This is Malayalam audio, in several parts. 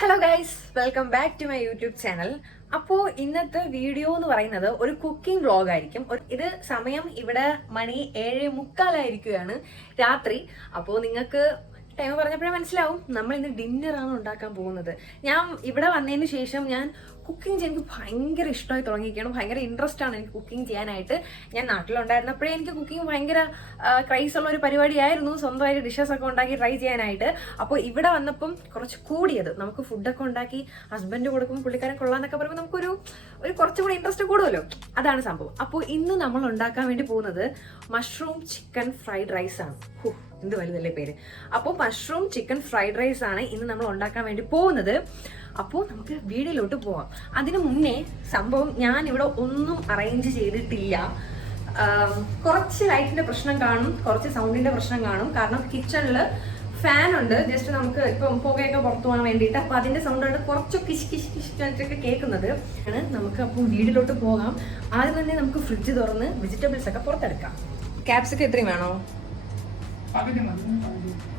Hello guys, welcome back to my YouTube channel. അപ്പോൾ ഇന്നത്തെ വീഡിയോ എന്ന് പറയുന്നത് ഒരു കുക്കിംഗ് വ്ളോഗ് ആയിരിക്കും. ഇത് സമയം ഇവിടെ മണി 7:45 രാത്രി. അപ്പോൾ നിങ്ങൾക്ക് ടൈം പറഞ്ഞപ്പോഴേ മനസ്സിലാവും നമ്മൾ ഇന്ന് ഡിന്നറാണ് ഉണ്ടാക്കാൻ പോകുന്നത്. ഞാൻ ഇവിടെ വന്നതിന് ശേഷം ഞാൻ കുക്കിംഗ് എനിക്ക് ഭയങ്കര ഇഷ്ടമായി തുടങ്ങിയിരിക്കുകയാണ്. ഭയങ്കര ഇൻട്രസ്റ്റ് ആണ് എനിക്ക് കുക്കിംഗ് ചെയ്യാനായിട്ട്. ഞാൻ നാട്ടിലുണ്ടായിരുന്നപ്പോഴേ എനിക്ക് കുക്കിംഗ് ഭയങ്കര ക്രൈസ് ഉള്ള ഒരു പരിപാടിയായിരുന്നു, സ്വന്തമായിട്ട് ഡിഷസ് ഒക്കെ ഉണ്ടാക്കി ട്രൈ ചെയ്യാനായിട്ട്. അപ്പോൾ ഇവിടെ വന്നപ്പം കുറച്ച് കൂടിയത്, നമുക്ക് ഫുഡൊക്കെ ഉണ്ടാക്കി ഹസ്ബൻഡ് കൊടുക്കും, പുള്ളിക്കാരൻ കൊള്ളാന്നൊക്കെ പറയുമ്പോൾ നമുക്കൊരു കുറച്ചും കൂടി ഇൻട്രസ്റ്റ് കൂടുമല്ലോ. അതാണ് സംഭവം. അപ്പോൾ ഇന്ന് നമ്മൾ ഉണ്ടാക്കാൻ വേണ്ടി പോകുന്നത് മഷ്റൂം ചിക്കൻ ഫ്രൈഡ് റൈസ് ആണ്. എന്ത് വലുതല്ലേ പേര്. അപ്പോൾ മഷ്റൂം ചിക്കൻ ഫ്രൈഡ് റൈസ് ആണ് ഇന്ന് നമ്മൾ ഉണ്ടാക്കാൻ വേണ്ടി പോകുന്നത്. അപ്പോൾ നമുക്ക് വീഡിയോയിലോട്ട് പോവാം. അതിനു മുന്നേ സംഭവം ഞാൻ ഇവിടെ ഒന്നും അറേഞ്ച് ചെയ്തിട്ടില്ല. കുറച്ച് ലൈറ്റിന്റെ പ്രശ്നം കാണും, കുറച്ച് സൗണ്ടിന്റെ പ്രശ്നം കാണും. കാരണം കിച്ചണിൽ ഫാൻ ഉണ്ട്, ജസ്റ്റ് നമുക്ക് ഇപ്പം പുകയൊക്കെ പുറത്തു പോകാൻ വേണ്ടിയിട്ട്. അപ്പോൾ അതിന്റെ സൗണ്ടാണ് കുറച്ചൊക്കെ കിശ് കിശ് കിശ് കേൾക്കുന്നത്. നമുക്ക് അപ്പം വീഡിയോയിലോട്ട് പോകാം. ആദ്യം തന്നെ നമുക്ക് ഫ്രിഡ്ജ് തുറന്ന് വെജിറ്റബിൾസ് ഒക്കെ പുറത്തെടുക്കാം. ക്യാപ്സിക്കം എത്രയും വേണോ?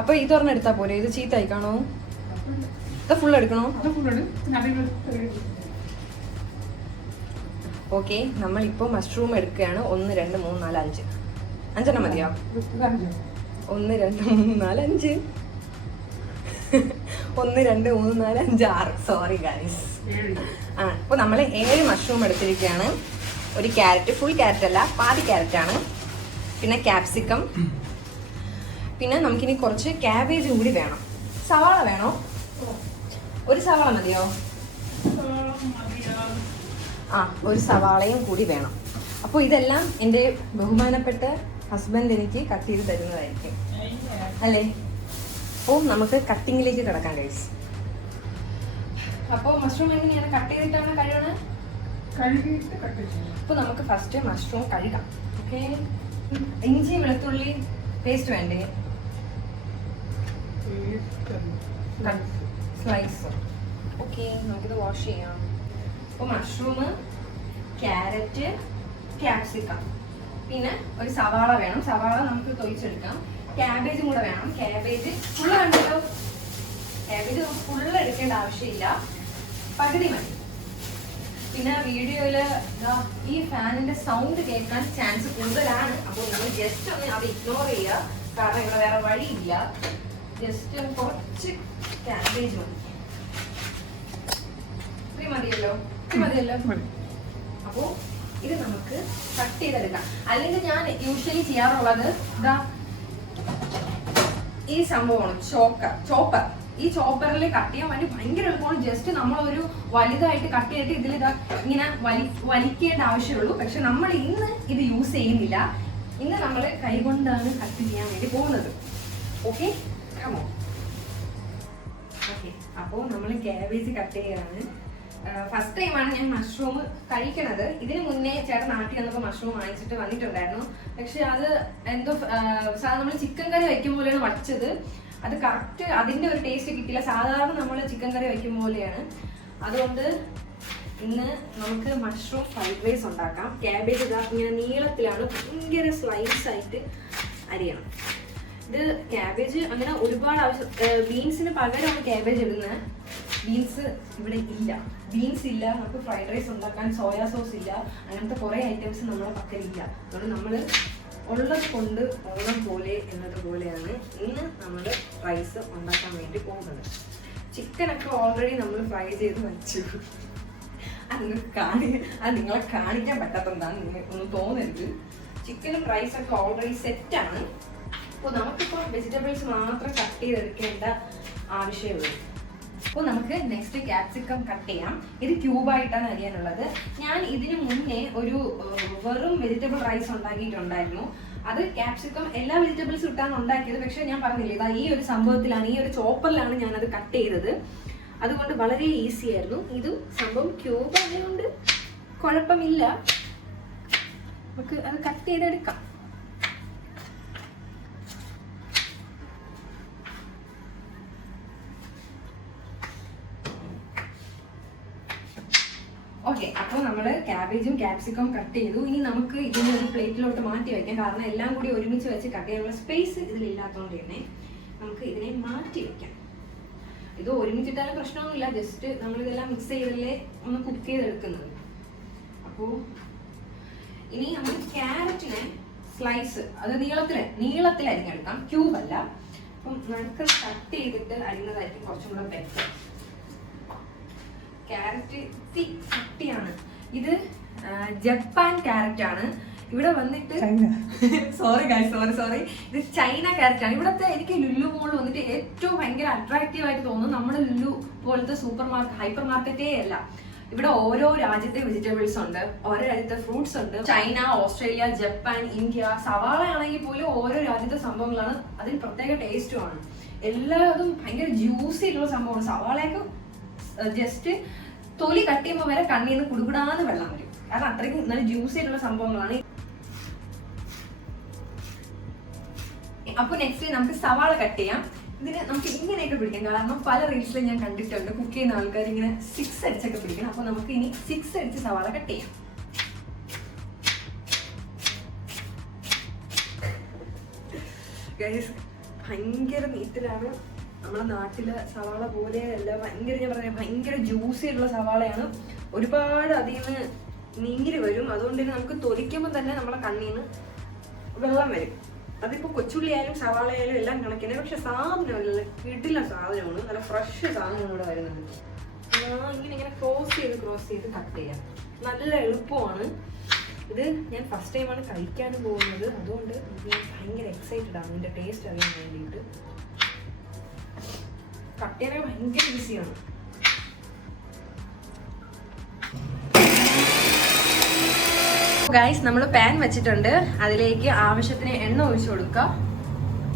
അപ്പൊ ഇത് തുറന്നെടുത്താ പോലെ? ഇത് ചീത്തായി കാണോ? ഇത് ഫുൾ എടുക്കണോ? ഓക്കെ, നമ്മളിപ്പോ മഷ്റൂം എടുക്കുകയാണ്. 1 2 3 4 5 5 മതിയോ? 1 2 3 4 5 1 2 3 4 5 6. Sorry guys. അപ്പൊ നമ്മൾ 7 മഷ്റൂം എടുത്തിരിക്കുകയാണ്. ഒരു ക്യാരറ്റ്, ഫുൾ ക്യാരറ്റ് അല്ല, പാതി ക്യാരറ്റ് ആണ്. പിന്നെ ക്യാപ്സിക്കം, പിന്നെ നമുക്കിനി കുറച്ച് ക്യാബേജും കൂടി വേണം. സവാള വേണോ? ഒരു സവാള മതിയോ? ഒരു സവാളയും കൂടി വേണം. അപ്പോൾ ഇതെല്ലാം എൻ്റെ ബഹുമാനപ്പെട്ട ഹസ്ബൻഡ് എനിക്ക് കട്ട് ചെയ്ത് തരുന്നതായിരിക്കും അല്ലേ? അപ്പോൾ നമുക്ക് കട്ടിങ്ങിലേക്ക് കിടക്കാം ഗൈസ്. അപ്പോൾ മഷ്റൂം എങ്ങനെയാണ് കട്ട് ചെയ്തിട്ടാണ് കഴുകണത്? അപ്പോൾ നമുക്ക് ഫസ്റ്റ് മഷ്റൂം കഴുകാം. ഓക്കെ, ഇഞ്ചി വെളുത്തുള്ളി പേസ്റ്റ് വേണ്ടേ? സ്ലൈസ്. ഓക്കെ, നമുക്കിത് വാഷ് ചെയ്യാം. അപ്പോൾ മഷ്റൂം, ക്യാരറ്റ്, ക്യാപ്സിക്കം, പിന്നെ ഒരു സവാള വേണം. സവാള നമുക്ക് തൊഴിച്ചെടുക്കാം. ക്യാബേജും കൂടെ വേണം. ക്യാബേജ് ഫുള്ള് കണ്ടല്ലോ. ക്യാബേജ് ഫുള്ള് എടുക്കേണ്ട ആവശ്യമില്ല, പകുതി മതി. പിന്നെ വീഡിയോയില് ഈ ഫാനിന്റെ സൗണ്ട് കേൾക്കാൻ ചാൻസ് കൂടുതലാണ്. അപ്പോൾ നിങ്ങൾ ജസ്റ്റ് ഒന്ന് അത് ഇഗ്നോർ ചെയ്യുക, കാരണം ഇവിടെ വേറെ വഴിയില്ല. ജസ്റ്റ് കുറച്ച് ക്യാബേജ് മതി. മതിയല്ലോ. അപ്പോ ഇത് നമുക്ക് കട്ട് ചെയ്തെടുക്കാം. അല്ലെങ്കിൽ ഞാൻ യൂഷ്വലി ചെയ്യാറുള്ളത് ഇതാ ഈ സംഭവമാണ്, ചോപ്പർ. ഈ ചോപ്പറിൽ കട്ട് ചെയ്യാൻ വേണ്ടി ഭയങ്കര എളുപ്പമാണ്. ജസ്റ്റ് നമ്മളൊരു വലുതായിട്ട് കട്ട് ചെയ്തിട്ട് ഇതിൽ ഇതാ ഇങ്ങനെ വലിക്കേണ്ട ആവശ്യമുള്ളൂ. പക്ഷെ നമ്മൾ ഇന്ന് ഇത് യൂസ് ചെയ്യുന്നില്ല. ഇന്ന് നമ്മൾ കൈകൊണ്ടാണ് കട്ട് ചെയ്യാൻ വേണ്ടി പോകുന്നത്. ഓക്കെ, അപ്പോൾ നമ്മൾ ക്യാബേജ് കട്ട് ചെയ്യാണ്. ഫസ്റ്റ് ടൈമാണ് ഞാൻ മഷ്റൂം കഴിക്കണത്. ഇതിന് മുന്നേ ചേട്ടൻ നാട്ടിൽ വന്നപ്പോൾ മഷ്റൂം വാങ്ങിച്ചിട്ട് വന്നിട്ടുണ്ടായിരുന്നു. പക്ഷെ അത് എന്തോ സാധാരണ നമ്മൾ ചിക്കൻ കറി വയ്ക്കും പോലെയാണ് വച്ചത്. അത് കറക്റ്റ് അതിൻ്റെ ഒരു ടേസ്റ്റ് കിട്ടില്ല. സാധാരണ നമ്മൾ ചിക്കൻ കറി വയ്ക്കും പോലെയാണ്. അതുകൊണ്ട് ഇന്ന് നമുക്ക് മഷ്റൂം ഫ്രൈഡ് റൈസ് ഉണ്ടാക്കാം. ക്യാബേജ് ഇങ്ങനെ നീളത്തിലാണ്, ഭയങ്കര സ്ലൈസ് ആയിട്ട് അരിയണം. ഇത് ക്യാബേജ് അങ്ങനെ ഒരുപാട് ആവശ്യം. ബീൻസിന് പകരമാണ് ക്യാബേജ് ഇടുന്നത്. ബീൻസ് ഇവിടെ ഇല്ല, ബീൻസ് ഇല്ല. നമുക്ക് ഫ്രൈഡ് റൈസ് ഉണ്ടാക്കാൻ സോയാ സോസ് ഇല്ല. അങ്ങനത്തെ കുറേ ഐറ്റംസ് നമ്മുടെ പക്കലില്ല. അതുകൊണ്ട് നമ്മൾ ഉള്ളത് കൊണ്ട് ഉള്ളത് പോലെ എന്നതുപോലെയാണ് ഇന്ന് നമ്മൾ റൈസ് ഉണ്ടാക്കാൻ വേണ്ടി പോകുന്നത്. ചിക്കനൊക്കെ ഓൾറെഡി നമ്മൾ ഫ്രൈ ചെയ്ത് വെച്ചു. അത് നിങ്ങളെ കാണിക്കാൻ പറ്റാത്തതാണ്, ഒന്നും തോന്നരുത്. ചിക്കനും റൈസൊക്കെ ഓൾറെഡി സെറ്റാണ്. അപ്പോൾ നമുക്കിപ്പോൾ വെജിറ്റബിൾസ് മാത്രം കട്ട് ചെയ്തെടുക്കേണ്ട ആവശ്യമുള്ളൂ. അപ്പോൾ നമുക്ക് നെക്സ്റ്റ് ക്യാപ്സിക്കം കട്ട് ചെയ്യാം. ഇത് ക്യൂബായിട്ടാണ് അരിയാനുള്ളത്. ഞാൻ ഇതിന് മുന്നേ ഒരു വെറും വെജിറ്റബിൾ റൈസ് ഉണ്ടാക്കിയിട്ടുണ്ടായിരുന്നു. അത് ക്യാപ്സിക്കം എല്ലാ വെജിറ്റബിൾസും ഇട്ടാണ് ഉണ്ടാക്കിയത്. പക്ഷെ ഞാൻ പറഞ്ഞില്ലേ, ഇതാ ഈ ഒരു സംഭവത്തിലാണ്, ഈ ഒരു ചോപ്പറിലാണ് ഞാനത് കട്ട് ചെയ്തത്. അതുകൊണ്ട് വളരെ ഈസി ആയിരുന്നു. ഇതും സംഭവം ക്യൂബ് ആയതുകൊണ്ട് കുഴപ്പമില്ല, നമുക്ക് അത് കട്ട് ചെയ്തെടുക്കാം. ഓക്കെ, അപ്പോൾ നമ്മൾ ക്യാബേജും ക്യാപ്സിക്കം കട്ട് ചെയ്തു. ഇനി നമുക്ക് ഇതിനെ ഒരു പ്ലേറ്റിലോട്ട് മാറ്റി വയ്ക്കാം. കാരണം എല്ലാം കൂടി ഒരുമിച്ച് വെച്ച് കട്ട് ചെയ്യാനുള്ള സ്പേസ് ഇതിലില്ലാത്തതുകൊണ്ട് തന്നെ നമുക്ക് ഇതിനെ മാറ്റി വയ്ക്കാം. ഇത് ഒരുമിച്ചിട്ടാലും പ്രശ്നമൊന്നുമില്ല, ജസ്റ്റ് നമ്മളിതെല്ലാം മിക്സ് ചെയ്തല്ലേ ഒന്ന് കുക്ക് ചെയ്തെടുക്കുന്നത്. അപ്പോൾ ഇനി നമ്മൾ ക്യാരറ്റിനെ സ്ലൈസ് അത് നീളത്തിൽ അരിഞ്ഞെടുക്കാം, ക്യൂബ് അല്ല. അപ്പം നമുക്ക് കട്ട് ചെയ്തിട്ട് അരിയുന്നതായിരിക്കും കുറച്ചും കൂടെ ബെറ്റർ. ക്യാരറ്റ് കട്ടിയാണ്. ഇത് ജപ്പാൻ ക്യാരറ്റ് ആണ്. ഇവിടെ വന്നിട്ട് സോറി ഇത് ചൈന ക്യാരറ്റ് ആണ്. ഇവിടുത്തെ എനിക്ക് ലുലു മോൾ വന്നിട്ട് ഏറ്റവും ഭയങ്കര അട്രാക്റ്റീവ് ആയിട്ട് തോന്നുന്നു നമ്മുടെ ലുലു പോലത്തെ ഹൈപ്പർ മാർക്കറ്റേ അല്ല. ഇവിടെ ഓരോ രാജ്യത്തെ വെജിറ്റബിൾസ് ഉണ്ട്, ഓരോ രാജ്യത്തെ ഫ്രൂട്ട്സ് ഉണ്ട്. China, Australia, Japan, India. സവാള ആണെങ്കിൽ പോലും ഓരോ രാജ്യത്തെ സംഭവങ്ങളാണ്, അതിന് പ്രത്യേക ടേസ്റ്റുമാണ്. എല്ലാതും ഭയങ്കര ജ്യൂസി ആയിട്ടുള്ള സംഭവമാണ്. സവാളയൊക്കെ ജസ്റ്റ് തൊലി കട്ട് ചെയ്യുമ്പോൾ വരെ കണ്ണിൽ നിന്ന് കുടുകുടാന്ന് വെള്ളം വരും, കാരണം അത്രയ്ക്കും നല്ല ജ്യൂസി ആയിട്ടുള്ള സംഭവങ്ങളാണ്. അപ്പൊ നെക്സ്റ്റ് നമുക്ക് സവാള കട്ട് ചെയ്യാം. ഇതിന് നമുക്ക് ഇങ്ങനെയൊക്കെ പിടിക്കാം, കാരണം പല റീൽസിലും ഞാൻ കണ്ടിട്ടുണ്ട് കുക്ക് ചെയ്യുന്ന ആൾക്കാർ ഇങ്ങനെ 6 അടിച്ചൊക്കെ പിടിക്കണം. അപ്പൊ നമുക്ക് ഇനി 6 അടിച്ച് സവാള കട്ട് ചെയ്യാം. ഭയങ്കര നീറ്റിലാണ്. നമ്മുടെ നാട്ടിലെ സവാള പോലെയല്ല, ഭയങ്കര ജ്യൂസി ആയിട്ടുള്ള സവാളയാണ്. ഒരുപാട് അതിൽ നിന്ന് നീര് വരും, അതുകൊണ്ട് തന്നെ നമുക്ക് തൊലിക്കുമ്പോൾ തന്നെ നമ്മുടെ കണ്ണിൽ നിന്ന് വെള്ളം വരും. അതിപ്പോൾ കൊച്ചുള്ളി ആയാലും സവാള ആയാലും എല്ലാം കണക്കിന്, പക്ഷെ സാധനമല്ല, കിടില സാധനമാണ്, നല്ല ഫ്രഷ് സാധനം കൂടെ വരുന്നുണ്ട്. ഇങ്ങനെ ക്രോസ് ചെയ്ത് കട്ട് ചെയ്യാം, നല്ല എളുപ്പമാണ്. ഇത് ഞാൻ ഫസ്റ്റ് ടൈമാണ് കഴിക്കാനും പോകുന്നത്, അതുകൊണ്ട് ഞാൻ ഭയങ്കര എക്സൈറ്റഡ് ആണ് ഇതിൻ്റെ ടേസ്റ്റ് അറിയാൻ വേണ്ടിയിട്ട്. കട്ട് ചെയ്യാൻ ഭയങ്കര ഈസിയാണ്. ഗൈസ്, നമ്മൾ പാൻ വെച്ചിട്ടുണ്ട്, അതിലേക്ക് ആവശ്യത്തിന് എണ്ണ ഒഴിച്ചു കൊടുക്കുക.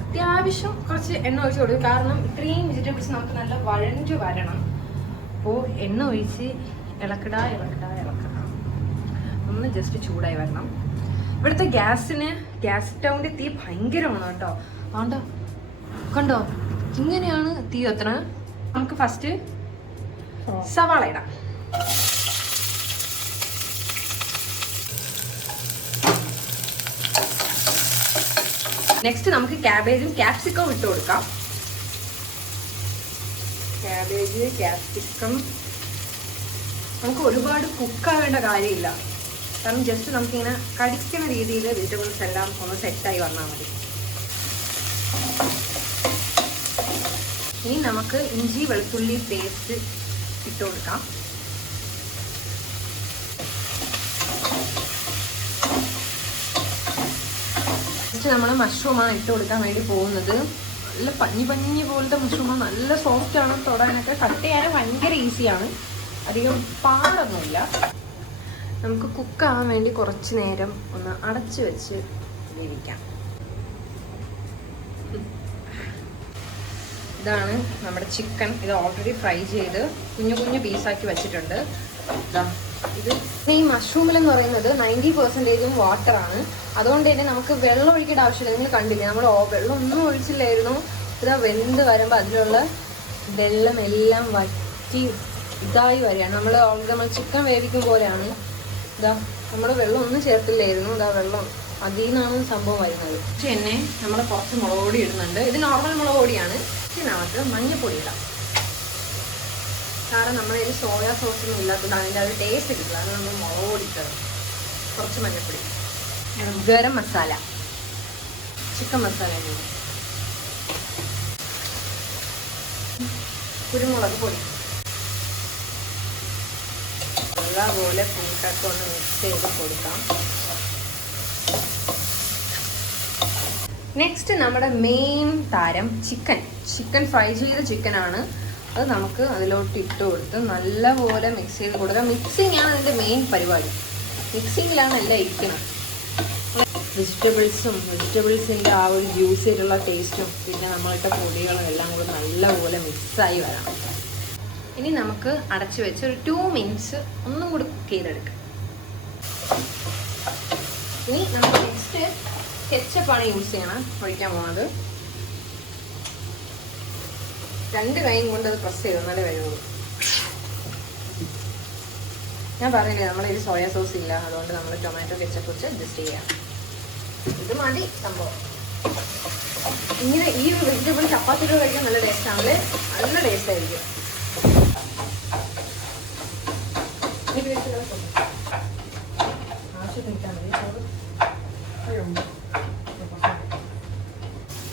അത്യാവശ്യം കുറച്ച് എണ്ണ ഒഴിച്ചു കൊടുക്കുക, കാരണം ഇത്രയും വെജിറ്റബിൾസ് നമുക്ക് നല്ല വഴഞ്ഞു വരണം. അപ്പോൾ എണ്ണ ഒഴിച്ച് ഇളക്കിട ഒന്ന് ജസ്റ്റ് ചൂടായി വരണം. ഇവിടുത്തെ ഗ്യാസ് സ്റ്റൗവിൻ്റെ തീ ഭയങ്കരമാണ് കേട്ടോ. അതുകൊണ്ട് കണ്ടോ ഇങ്ങനെയാണ് തീ കത്തണത്. നമുക്ക് ഫസ്റ്റ് സവാള ഇടാം. നെക്സ്റ്റ് നമുക്ക് ക്യാബേജും ക്യാപ്സിക്കവും ഇട്ട് കൊടുക്കാം. ക്യാബേജ്, ക്യാപ്സിക്കം നമുക്ക് ഒരുപാട് കുക്കാവേണ്ട കാര്യമില്ല, കാരണം ജസ്റ്റ് നമുക്കിങ്ങനെ കടിക്കുന്ന രീതിയിൽ വെജിറ്റബിൾസ് എല്ലാം ഒന്ന് സെറ്റായി വന്നാൽ മതി. ഇനി നമുക്ക് ഇഞ്ചി വെളുത്തുള്ളി പേസ്റ്റ് ഇട്ട് കൊടുക്കാം. നമ്മൾ മഷ്റൂമാണ് ഇട്ട് കൊടുക്കാൻ വേണ്ടി പോകുന്നത്. നല്ല പഞ്ഞി പോലത്തെ മഷ്റൂമാണ്, നല്ല സോഫ്റ്റ് ആണ്, തൊടാനൊക്കെ കട്ട് ചെയ്യാനും ഭയങ്കര ഈസിയാണ്, അധികം പാടൊന്നുമില്ല. നമുക്ക് കുക്കാവാൻ വേണ്ടി കുറച്ച് നേരം ഒന്ന് അടച്ചു വെച്ച് വേവിക്കാം. ഇതാണ് നമ്മുടെ ചിക്കൻ. ഇത് ഓൾറെഡി ഫ്രൈ ചെയ്ത് കുഞ്ഞു പീസാക്കി വെച്ചിട്ടുണ്ട്. ഇത് ഈ മഷ്റൂമിലെന്ന് പറയുന്നത് 90% വാട്ടറാണ്, അതുകൊണ്ട് തന്നെ നമുക്ക് വെള്ളം ഒഴിക്കേണ്ട ആവശ്യമില്ല. നിങ്ങൾ കണ്ടില്ലേ, നമ്മൾ വെള്ളം ഒന്നും ഒഴിച്ചില്ലായിരുന്നു. ഇതാ വെന്ത് വരുമ്പോൾ അതിലുള്ള വെള്ളം എല്ലാം വറ്റി ഇതായി വരികയാണ്. നമ്മൾ ചിക്കൻ വേവിക്കും പോലെയാണ്. ഇതാ നമ്മൾ വെള്ളം ഒന്നും ചേർത്തില്ലായിരുന്നു, ഇതാ വെള്ളം അതിൽ നിന്നാണ് സംഭവം വരുന്നത്. പക്ഷെ എന്നെ നമ്മൾ കുറച്ച് മുളക് പൊടി ഇടുന്നുണ്ട്. ഇത് നോർമൽ മുളക് പൊടിയാണ്. ഇതിനകത്ത് മഞ്ഞൾപ്പൊടി ഇടാം, കാരണം നമ്മുടെ ഇതിൽ സോയാ സോസൊന്നും ഇല്ലാത്തതുകൊണ്ട് അതിൻ്റെ ഒരു ടേസ്റ്റ് കിട്ടില്ല, അത് നമ്മൾ മുളക് പൊടി ഇട്ടത്. കുറച്ച് മഞ്ഞൾപ്പൊടി, ഗരം മസാല, ചിക്കൻ മസാല, കുരുമുളക് പൊടി, നല്ലപോലെ പുളിക്കൊക്കെ ഒന്ന് മിക്സ് ചെയ്ത് കൊടുക്കാം. നെക്സ്റ്റ് നമ്മുടെ മെയിൻ താരം ചിക്കൻ ഫ്രൈ ചെയ്ത ചിക്കനാണ്. അത് നമുക്ക് അതിലോട്ട് ഇട്ട് കൊടുത്ത് നല്ലപോലെ മിക്സ് ചെയ്ത് കൊടുക്കാം. മിക്സിങ് ആണ് അതിൻ്റെ മെയിൻ പരിപാടി, മിക്സിങ്ങിലാണ് എല്ലാം ഇരിക്കുന്നത്. വെജിറ്റബിൾസിൻ്റെ ആ ഒരു ജ്യൂസ് ചെയ്തിട്ടുള്ള ടേസ്റ്റും പിന്നെ നമ്മളിട്ട പൊടികളും എല്ലാം കൂടി നല്ലപോലെ മിക്സായി വരാം. ഇനി നമുക്ക് അടച്ചു വെച്ച് ഒരു 2 മിനിറ്റ്സ് ഒന്നും കൂടി കുക്ക് ചെയ്തെടുക്കാം. ഇനി നമുക്ക് നെക്സ്റ്റ് കെച്ചപ്പാണ് യൂസ് ചെയ്യണം, ഒഴിക്കാൻ പോകുന്നത്. 2 കൈയും കൊണ്ട് അത് പ്രസ് ചെയ്ത് എന്നാലേ വരുള്ളൂ. ഞാൻ പറഞ്ഞില്ലേ നമ്മളിത് സോയാ സോസ് ഇല്ല, അതുകൊണ്ട് നമ്മൾ ടൊമാറ്റോ കെച്ചപ്പ് വെച്ച് അഡ്ജസ്റ്റ് ചെയ്യാം. ഇത് മതി സംഭവം. ഇങ്ങനെ ഈ ഒരു വെജിറ്റബിൾ ചപ്പാത്തിയുടെ കഴിക്കാൻ നല്ല ടേസ്റ്റ് ആണല്ലേ, നല്ല ടേസ്റ്റ് ആയിരിക്കും.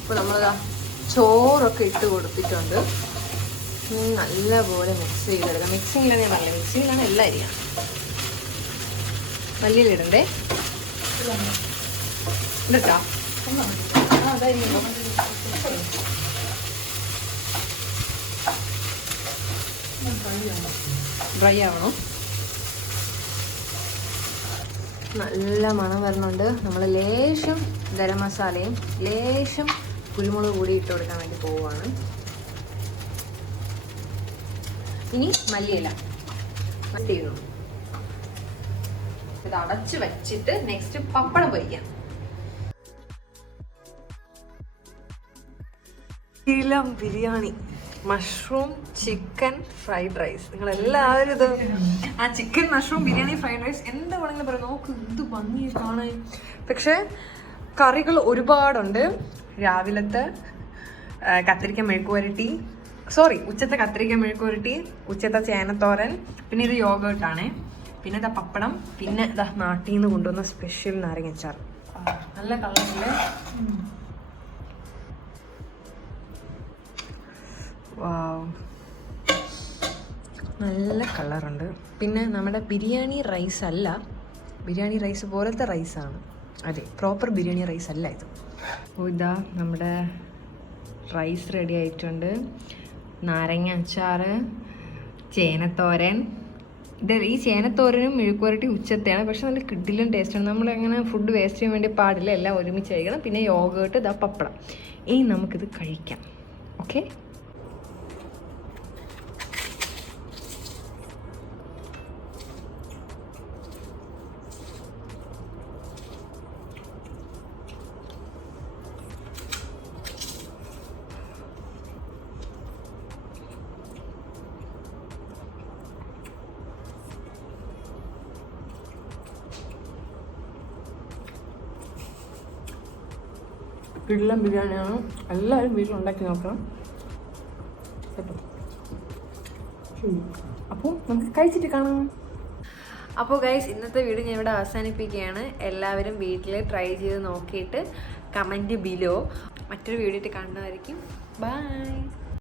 അപ്പോൾ നമ്മളതാ ചോറൊക്കെ ഇട്ട് കൊടുത്തിട്ടുണ്ട്. നല്ലപോലെ മിക്സ് ചെയ്തെടുക്കാം. മിക്സിങ്ങിലാണ് ഞാൻ പറഞ്ഞത്, മിക്സിങ്ങിലാണ് എല്ലാം അരിയാം. മല്ലിയിലിടണ്ടേ ഇട്ടാ ഡ്രൈ ആവണോ? നല്ല മണം വരണുണ്ട്. നമ്മൾ ലേശം ഗരം മസാലയും ലേശം കുരുമുളക് കൂടി ഇട്ട് കൊടുക്കാൻ വേണ്ടി പോവുകയാണ്. ഇനി മല്ലിയില ചെയ്യുന്നു. ഇത് അടച്ച് വെച്ചിട്ട് നെക്സ്റ്റ് പപ്പടം പൊരിക്കാം. ഇളം biryani, mushroom chicken fried rice. നിങ്ങൾ എല്ലാവരും ഇത് ആ chicken mushroom biryani fried rice എന്താ വേണമെങ്കിലും പറയാം. നോക്ക് എന്ത് ഭംഗി കാണാൻ. പക്ഷെ കറികൾ ഒരുപാടുണ്ട്. രാവിലത്തെ കത്തിരിക്ക മെഴുക്കുവരട്ടി, ഉച്ചത്തെ കത്തിരിക്ക മെഴുക്കുവരട്ടി, ഉച്ചത്തെ ചേനത്തോരൻ, പിന്നെ ഇത് യോഗട്ടാണേ, പിന്നെ ഇതാ പപ്പടം, പിന്നെ ഇതാ നാട്ടിൽ നിന്ന് കൊണ്ടുവന്ന സ്പെഷ്യൽ നാരങ്ങച്ചാർ. നല്ല കളറില്ലേ? വാവ്, നല്ല കളറുണ്ട്. പിന്നെ നമ്മുടെ ബിരിയാണി റൈസ് അല്ല, ബിരിയാണി റൈസ് പോലത്തെ റൈസാണ്. അതെ, പ്രോപ്പർ ബിരിയാണി റൈസ് അല്ല ഇത്. അപ്പോൾ ഇതാ നമ്മുടെ റൈസ് റെഡി ആയിട്ടുണ്ട്. നാരങ്ങ അച്ചാർ, ചേനത്തോരൻ. ഈ ചേനത്തോരനും മെഴുക്കുവരട്ടി ഉച്ചത്തെയാണ്, പക്ഷെ നല്ല കിഡിലും ടേസ്റ്റാണ്. നമ്മളങ്ങനെ ഫുഡ് വേസ്റ്റ് ചെയ്യാൻ വേണ്ടി പാടില്ല, എല്ലാം ഒരുമിച്ച് കഴിക്കണം. പിന്നെ യോഗേട്ട് ഇതാ പപ്പടം. ഇനി നമുക്കിത് കഴിക്കാം. ഓക്കെ, കിടിലൻ ബിരിയാണിയാണ്. എല്ലാവരും വീട്ടിലുണ്ടാക്കി നോക്കണം കേട്ടോ. അപ്പോൾ നമുക്ക് കഴിച്ചിട്ട് കാണാം. അപ്പോൾ ഗൈസ്, ഇന്നത്തെ വീഡിയോ ഞാൻ ഇവിടെ അവസാനിപ്പിക്കുകയാണ്. എല്ലാവരും വീട്ടിൽ ട്രൈ ചെയ്ത് നോക്കിയിട്ട് കമൻറ്റ് ബിലോ. മറ്റൊരു വീഡിയോ ആയിട്ട് കാണുന്നതായിരിക്കും. ബൈ.